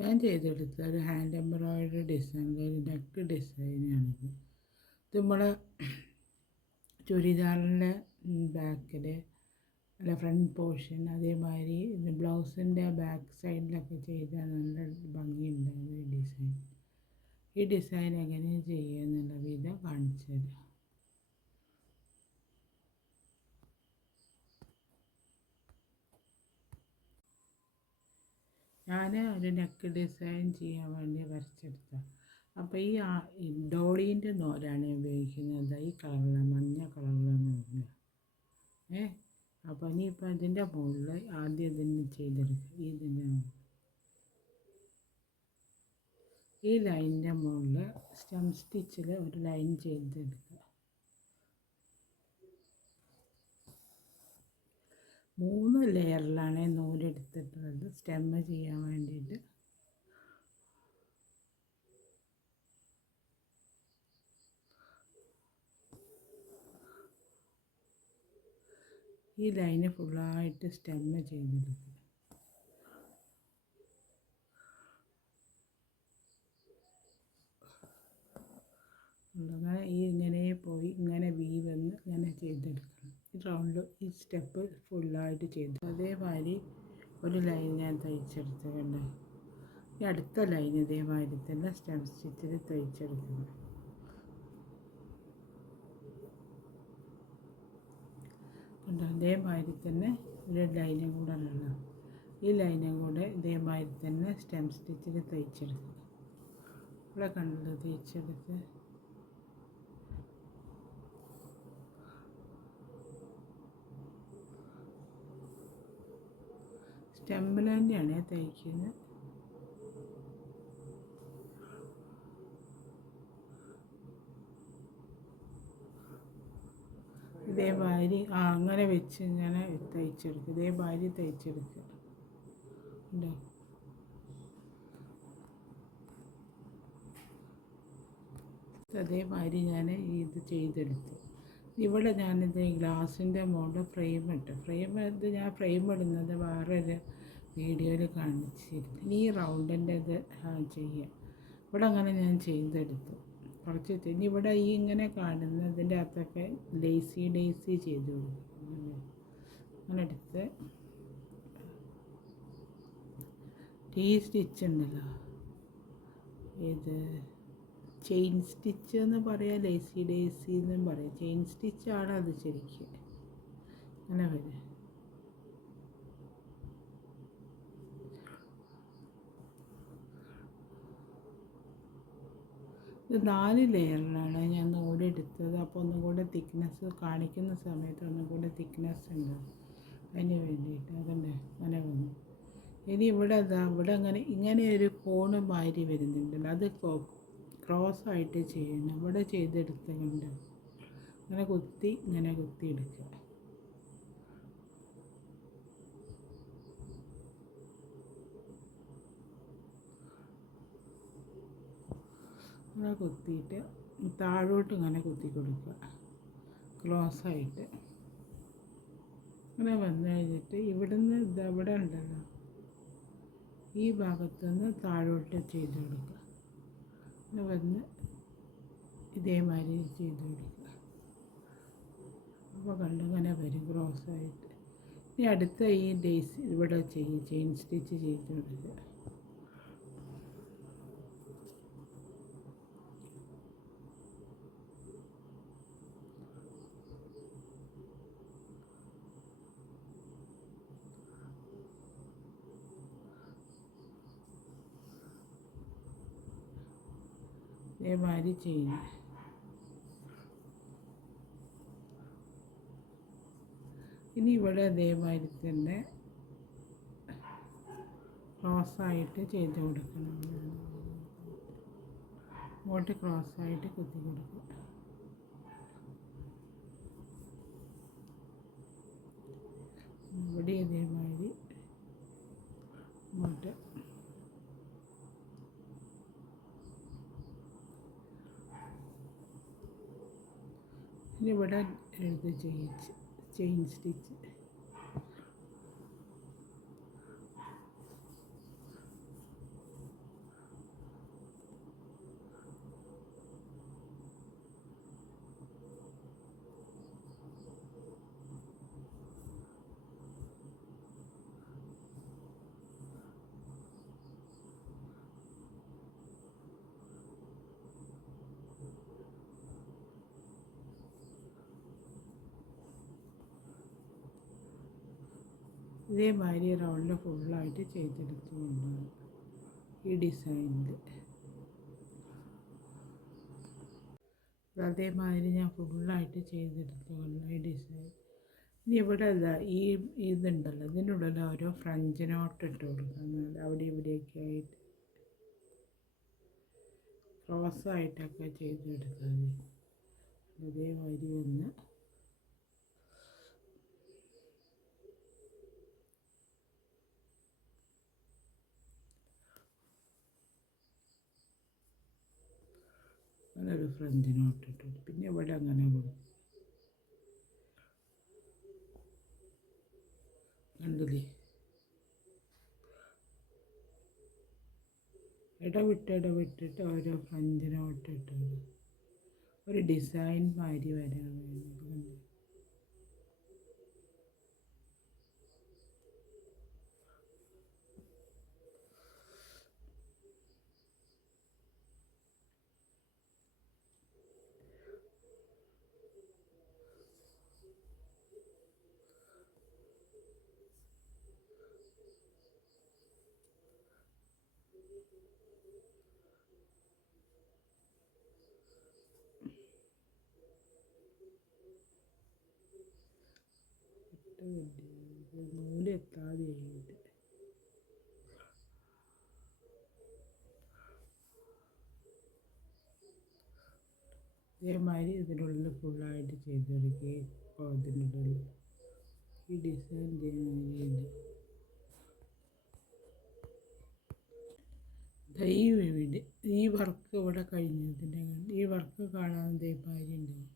ഞാൻ ചെയ്തെടുത്ത ഒരു ഹാൻഡ് എംബ്രോയിഡറി ഡിസൈൻ, ഒരു നെക്ക് ഡിസൈനാണിത്. ഇത് നമ്മളെ ചുരിദാറിൻ്റെ ബാക്കിൽ അല്ല ഫ്രണ്ട് പോർഷൻ, അതേമാതിരി ബ്ലൗസിൻ്റെ ബാക്ക് സൈഡിലൊക്കെ ചെയ്താൽ നല്ല ഭംഗിയുണ്ടാകും ഈ ഡിസൈൻ. ഈ ഡിസൈൻ എങ്ങനെ ചെയ്യുക എന്നുള്ള വിധം കാണിച്ചു തരാം. ഞാൻ ഒരു നെക്ക് ഡിസൈൻ ചെയ്യാൻ വേണ്ടി വരച്ചെടുത്ത. അപ്പോൾ ഈ ഡോളീൻ്റെ നൂലാണ് ഉപയോഗിക്കുന്നത്. ഈ കളറിൽ മഞ്ഞ കളറിലുള്ള നൂല്. അപ്പോൾ ഇനിയിപ്പോൾ ഇതിൻ്റെ മുകളിൽ ആദ്യം ഇതിന് ചെയ്തെടുക്കുക. ഈ ലൈനിൻ്റെ മുകളിൽ സ്റ്റെം സ്റ്റിച്ചിൽ ഒരു ലൈൻ ചെയ്തെടുക്കുക. 3 ലെയറിലാണ് നൂലെടുത്തിട്ടുള്ളത് സ്റ്റെമ്മ് ചെയ്യാൻ വേണ്ടിയിട്ട്. ഈ ലൈന് ഫുള്ളായിട്ട് സ്റ്റെമ്മ് ചെയ്തെടുക്കുക. അങ്ങനെ ഇങ്ങനെ പോയി ഇങ്ങനെ വന്ന് ഇങ്ങനെ ചെയ്തെടുക്കണം. ഈ റൗണ്ട് ഈ സ്റ്റെപ്പ് ഫുള്ളായിട്ട് ചെയ്തു. അതേമാതിരി ഒരു ലൈൻ ഞാൻ തയ്ച്ചെടുത്തുകൊണ്ട് ഈ അടുത്ത ലൈൻ ഇതേമാതിരി തന്നെ സ്റ്റെം സ്റ്റിച്ചിൽ തയ്ച്ചെടുക്കണം. അതേമാതിരി തന്നെ ഒരു ലൈനും കൂടെ ഉള്ള ഈ ലൈനും കൂടെ ഇതേമാതിരി തന്നെ സ്റ്റെം സ്റ്റിച്ചിൽ തയ്ച്ചെടുക്കുക. ഇവിടെ കണ്ടത് തയ്ച്ചെടുത്ത് സ്റ്റെമ്പിൽ തന്നെയാണ് തയ്ക്കുന്നത്. ഇതേമാതിരി അങ്ങനെ വെച്ച് ഇങ്ങനെ തയ്ച്ചെടുക്കുക. ഇതേമാതിരി തയ്ച്ചെടുക്കുക. ഉണ്ടോ? അതേമാതിരി ഞാൻ ഇത് ചെയ്തെടുത്തു. ഇവിടെ ഞാനിത് ഗ്ലാസിൻ്റെ മുകളിൽ ഫ്രെയിം ഇത് ഞാൻ ഫ്രെയിം ഇടുന്നത് വേറൊരു വീഡിയോയിൽ കാണിച്ചിരുന്നു. ഈ റൗണ്ടിൻ്റെ ഇത് ചെയ്യാം. ഇവിടെ അങ്ങനെ ഞാൻ ചെയ്തെടുത്തു. കുറച്ച് ഇനി ഇവിടെ ഈ ഇങ്ങനെ കാണുന്നതിൻ്റെ അകത്തൊക്കെ ഡേയ്സി ചെയ്ത് കൊടുക്കും. അങ്ങനെ എടുത്ത് ടീ സ്റ്റിച്ച് ഉണ്ടല്ലോ, ഇത് ചെയിൻ സ്റ്റിച്ച് എന്ന് പറയാം, ഡേയ്സി എന്നും പറയാം. ചെയിൻ സ്റ്റിച്ചാണ് അത് ശരിക്കും. അങ്ങനെ വരെ ഇത് 4 ലെയറിലാണ് ഞാൻ നൂലെടുത്തത്. അപ്പോൾ ഒന്നും കൂടെ തിക്നെസ് കാണിക്കുന്ന സമയത്ത് ഒന്നും കൂടെ തിക്നെസ് ഉണ്ട്, അതിന് വേണ്ടിയിട്ട്. അതുകൊണ്ട് അങ്ങനെ വന്നു. ഇനി ഇവിടെ അങ്ങനെ ഇങ്ങനെ ഒരു കോണ് മാതിരി വരുന്നുണ്ടല്ലോ, അത് ക്രോസായിട്ട് ചെയ്യണം. ഇവിടെ ചെയ്തെടുത്തുകൊണ്ട് ഇങ്ങനെ കുത്തിയെടുക്കുക. അങ്ങനെ കുത്തിയിട്ട് താഴോട്ട് ഇങ്ങനെ കുത്തി കൊടുക്കുക ക്ലോസായിട്ട്. അങ്ങനെ വന്നു കഴിഞ്ഞിട്ട് ഇവിടുന്ന് ഇവിടെ ഉണ്ടല്ലോ, ഈ ഭാഗത്തുനിന്ന് താഴോട്ട് ചെയ്ത് കൊടുക്കുക. അങ്ങനെ വന്ന് ഇതേമാതിരി ചെയ്ത് കൊടുക്കുക. അപ്പോൾ ഇങ്ങനെ വരും ക്രോസായിട്ട്. ഇനി അടുത്ത ഈ ഡേയ്സ് ഇവിടെ ചെയിൻ സ്റ്റിച്ച് ചെയ്ത് കൊടുക്കുക. ഇതേമാതിരി ചെയ്യണം. ഇനി ഇവിടെ അതേമാതിരി തന്നെ ക്രോസായിട്ട് ചെയ്ത് കൊടുക്കണം. ഇങ്ങോട്ട് ക്രോസായിട്ട് കുത്തി കൊടുക്കുക. ഇവിടെ ഇതേമാതിരി ഇങ്ങോട്ട് ഇനി ഇവിടെ എഴുതി ചെയിൻ സ്റ്റിച്ച്. ഇതേമാതിരി റൗണ്ട് ഫുള്ളായിട്ട് ചെയ്തെടുത്ത് കൊണ്ടുപോകും ഈ ഡിസൈനിൽ. അതേമാതിരി ഞാൻ ഫുള്ളായിട്ട് ചെയ്തെടുത്ത് കൊണ്ടുപോയി ഈ ഡിസൈൻ. ഇനി ഇവിടെ അല്ല ഈ ഇതുണ്ടല്ലോ, ഇതിനുള്ളിൽ ഓരോ ഫ്രഞ്ച് നോട്ട് ഇട്ട് കൊടുക്കുന്നത് അവിടെ ഇവിടെയൊക്കെ ആയിട്ട് ക്രോസായിട്ടൊക്കെ ചെയ്തെടുത്താൽ അതേമാതിരി ഒന്ന് അങ്ങനെ ഒരു ഫ്രഞ്ച് നോട്ട് ഇട്ടു. പിന്നെ ഇവിടെ അങ്ങനെ കൊടുക്കും, കണ്ടില്ലേ? ഇടവിട്ടിട്ട് ഓരോ ഫ്രഞ്ച് നോട്ട് ഇട്ടു ഒരു ഡിസൈൻ മാതിരി വരാൻ വേണ്ടി. നൂലെത്താതെയായിട്ട് ഇതേമാതിരി ഇതിനുള്ളിൽ ഫുള്ളായിട്ട് ചെയ്തെടുക്കുക. ഇപ്പോൾ ഇതിനുള്ളിൽ ഈ ഡിസൈൻ ചെയ്യുന്ന ഈ വർക്ക് ഇവിടെ കഴിഞ്ഞതിൻ്റെ ഈ വർക്ക് കാണാൻ ഇതേമാതിരി ഉണ്ടാവും.